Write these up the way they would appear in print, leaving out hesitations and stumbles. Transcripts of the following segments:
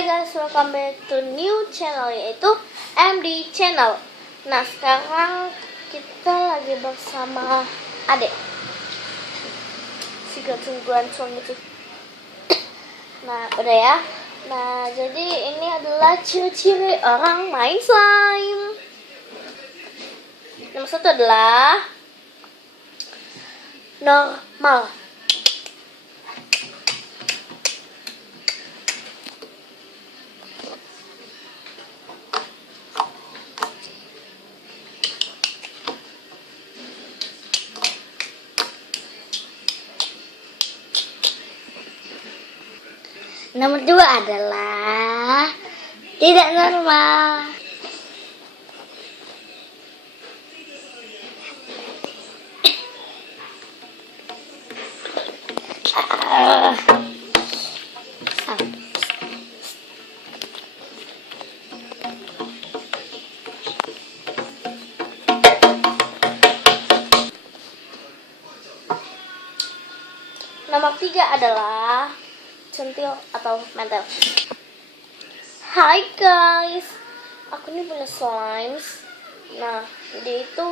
Hai guys, welcome back to new channel, yaitu MD channel. Nah, sekarang kita lagi bersama adek si ganteng gitu. Nah, udah ya. Nah, jadi ini adalah ciri-ciri orang main slime. Nomor satu adalah normal. Nomor dua adalah tidak normal. Nomor tiga adalah centil atau mental. Hai guys, aku ini punya slimes. Nah, dia itu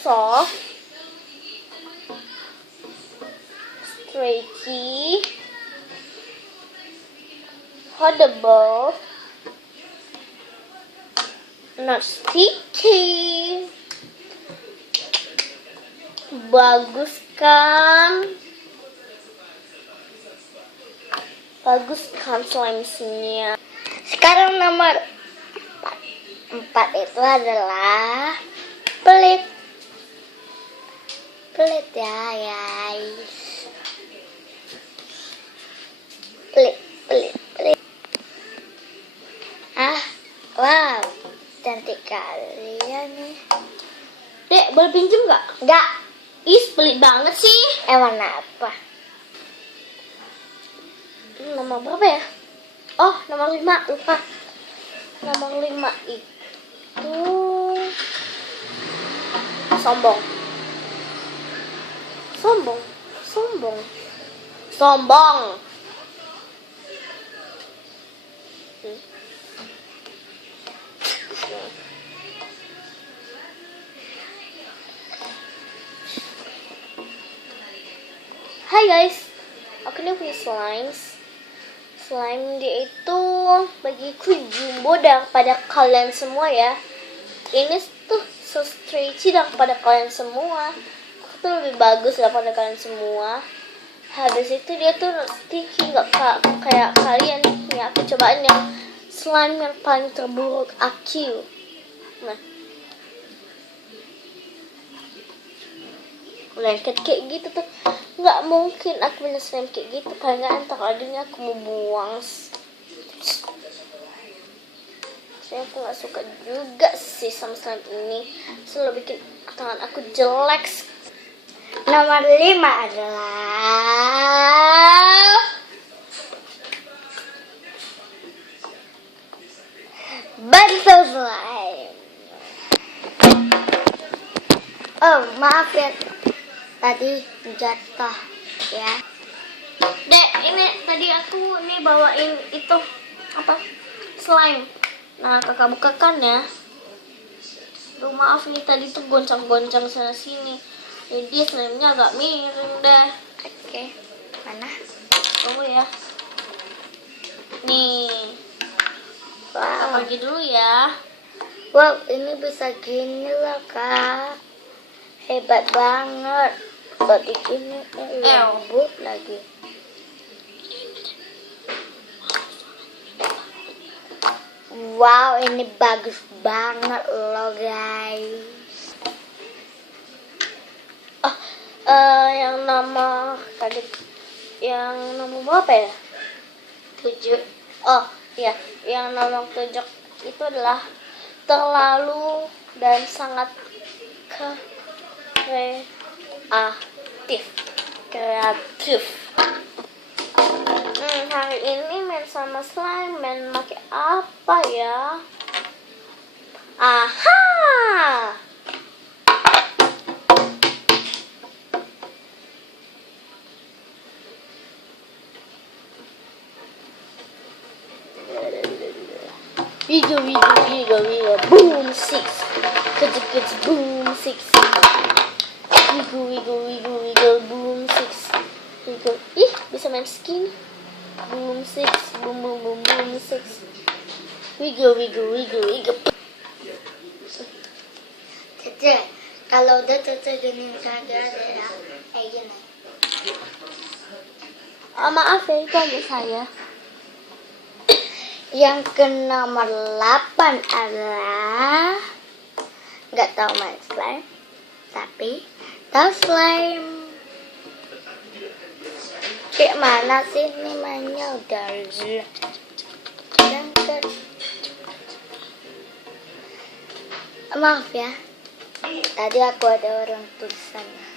soft, stretchy, holdable, not sticky. Bagus kan? Bagus kan slime-nya. Sekarang nomor 4 itu adalah pelit. Pelit ya guys. Pelit. Wow, cantik kali ya nih. Dek, boleh pinjem gak? Enggak. Ih, pelit banget sih. Warna apa? Nomor berapa ya? Oh, nomor 5, lupa. Nomor 5 itu sombong. Hai guys, aku ini punya slime dia itu bagiku jumbo daripada kalian semua ya. Ini tuh so stretchy daripada kalian semua. Aku tuh lebih bagus daripada kalian semua. Habis itu dia tuh sticky, nggak kayak kalian ya. Aku cobain yang slime yang paling terburuk aku. Nah, lengket kayak gitu tuh. Nggak mungkin aku punya slime kayak gitu, karena entar adanya aku mau buang. Saya aku nggak suka juga sih sama slime ini, selalu bikin tangan aku jelek. Nomor 5 adalah bantal slime. Oh, maaf ya, tadi jatuh ya. Dek, ini tadi aku bawain itu apa? Slime. Nah, kakak bukakan ya. Duh, maaf nih, tadi tuh goncang-goncang sana sini. Jadi slime-nya agak miring deh. Oke. Mana? Tunggu ya. Nih. Kita pergi dulu ya. Wow, ini bisa gini loh, Kak. Hebat banget. Buat gini lembut lagi. Wow, ini bagus banget loh guys. Yang nama tadi, yang nomor berapa ya? 7. Oh iya, yang nomor 7 itu adalah terlalu dan sangat kreatif. Hari ini main sama slime, main pakai apa ya? Aha! Wiggle, wiggle, wiggle, wiggle. Boom, 6. Kecil, kecil, boom, 6. Wiggle, wiggle, wiggle, wiggle. Boom, 6. Wiggle. Ih, bisa main skin. Boom, 6. Boom, boom, boom, boom, 6. Wiggle, wiggle, wiggle, wiggle. Cece, kalau udah Cece gini saja deh ya. Kayak gini. Maaf ya, itu aja saya. Yang ke nomor 8 adalah nggak tahu main slime, tapi tahu slime. Kayak mana sih ini mainnya udah jangkut. Maaf ya, tadi aku ada orang tulisannya.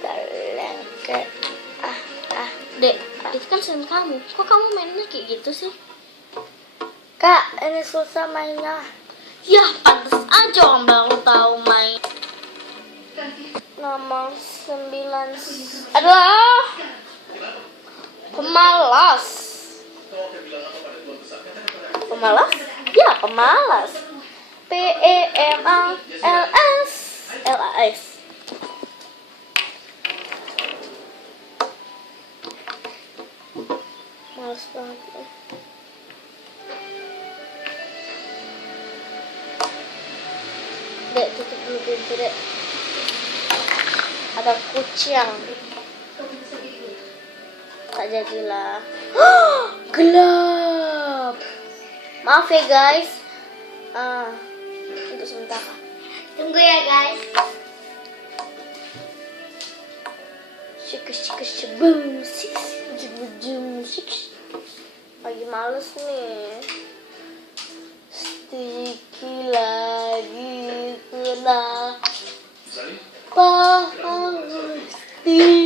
Terlengket. Dek, itu kan slime kamu. Kok kamu mainnya kayak gitu sih? Kak, ini susah mainnya. Ya, pantas aja orang baru tahu main. Nomor 9 adalah pemalas. Pemalas? Ya, pemalas. PEMALS. LAS. Males banget ya. Dek, tutup dulu pintu, Dek. Ada kucing. Tak jadilah. Gelap. Maaf ya guys. Untuk sementara. Tunggu ya guys. Boom, 6. Lagi males nih. Sticky lagi kena pasti.